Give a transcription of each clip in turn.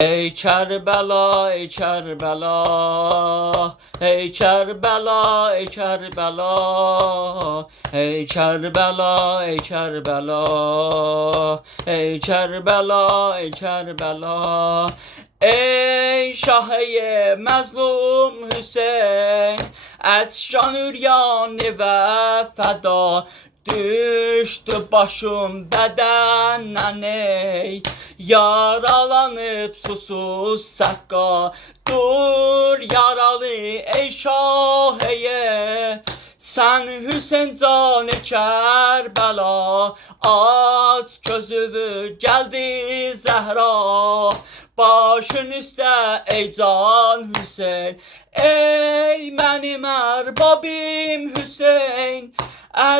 Ey Kerbela, ey Kerbela, ey Kerbela, ey Kerbela, ey Kerbela, ey Kerbela, ey Kerbela, ey Kerbela. Ey şahiye mazlum Hüseyin, et şanüryanı ve feda. Düştü başım bedenden ey, yaralanıp susuz sakka. Dur yaralı ey şahiye, sen Hüseyin canı Kerbela. Aç gözünü geldi Zehra, başın üstə ey can Hüseyin. Ey mənim ərbabim Hüseyin,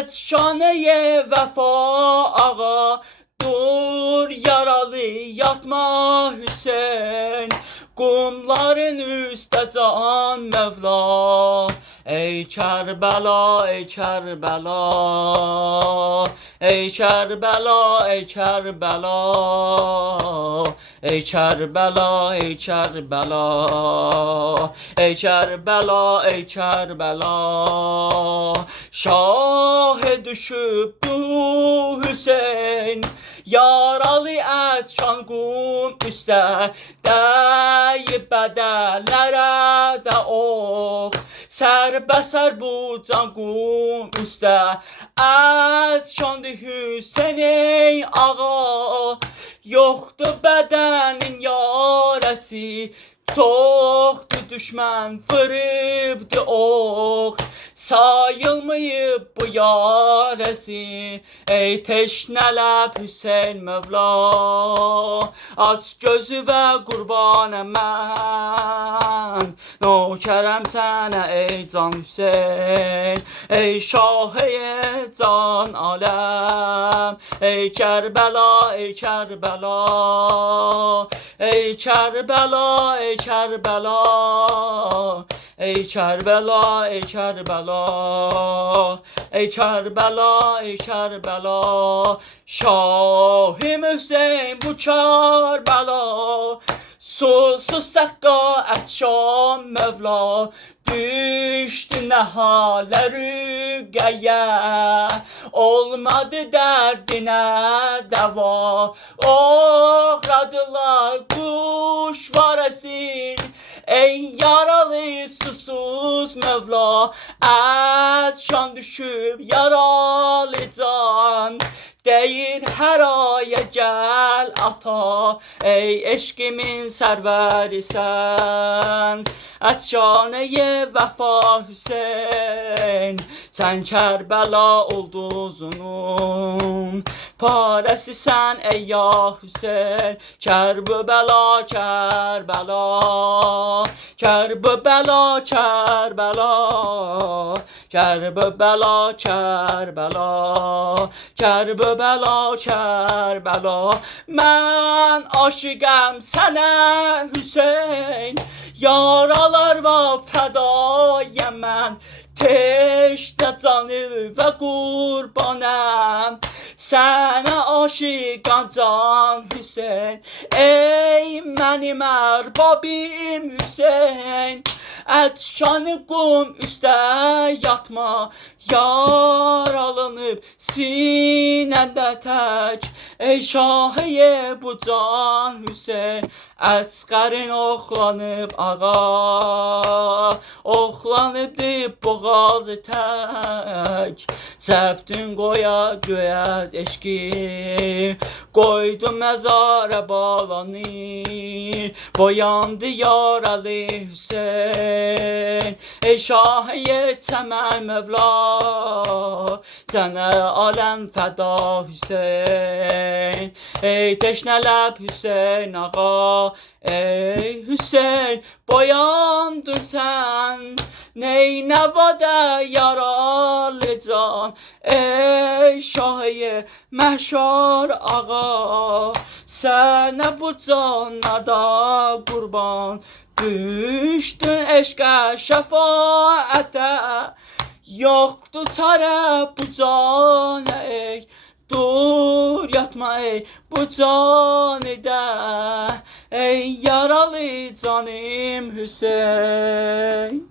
et şaneye vefa ağa. Dur yaralı yatma Hüseyin, kumların üstte can Mevla. Ey Kerbela, ey Kerbela, ey Kerbela, ey Kerbela, ey Kerbela, ey Kerbela, ey Kerbela, ey Kerbela. Şahe düşüp bu Hüseyin, yaralı et şangum üstə. Deyip bedelere de oh, serbeser bu cangum üstə. Et şandı Hüseyin ağa, yoktu bedenin yaresi. Çoxdu düşmən vurubdu ox, sayılmayıb bu yarəsi. Ey teşnələb Hüseyin Mevla, aç gözü və qurbanəm mən. Nökərəm sənə ey can Hüseyin, ey şahiye can aləm. Ey Kerbela, ey Kerbela, ey Kerbela, ey Kerbela, ey Kerbela, ey Kerbela, ey Kerbela, ey Kerbela. Şahim Hüseyin bu Kerbela, susuz sakka et Şam Mevla. Düştü nehale rügeye, olmadı derdine deva. Ohladılar kuş varesi, ey yaralı susuz Mevla. Et şan düşüp yaralı can, deyir her aya gel ata. Ey eşkimin serveri sen, et şaneye vefa Hüseyin. Sen Kerbela olduzunun paresi sen ey ya Hüseyin. Kerbela, Kerbela, Kerbela, Kerbela, Kerbela, Kerbela, Kerbela, Kerbela. Mən aşıqəm sənə Hüseyin, yaralar var fədaya mən. Teşte canı ve kurbanım, sana aşıkam can Hüseyin. Ey benim erbabim Hüseyin, et şanı kum üstte yatma. Yaralanıp sinende tek, ey şahiye bu can Hüseyin. Əsqərin oxlanıb ağa, oxlanıbdı boğazı tək. Səpdin qoya göyət eşki, qoydu məzara balanı. Boyandı yaralı Hüseyin, ey şahiye çəmən Mevla. Sənə aləm fəda Hüseyin, ey teşnələb Hüseyin ağa. Ey Hüseyin boyandın sen, Neynəvada yaralı can. Ey şahiye məhşar ağa, sənə bu canada qurban. Düşdün eşqə şəfaətə, yoktu çare bu cana ey. Dur yatma ey bu canide, ey yaralı canım Hüseyin.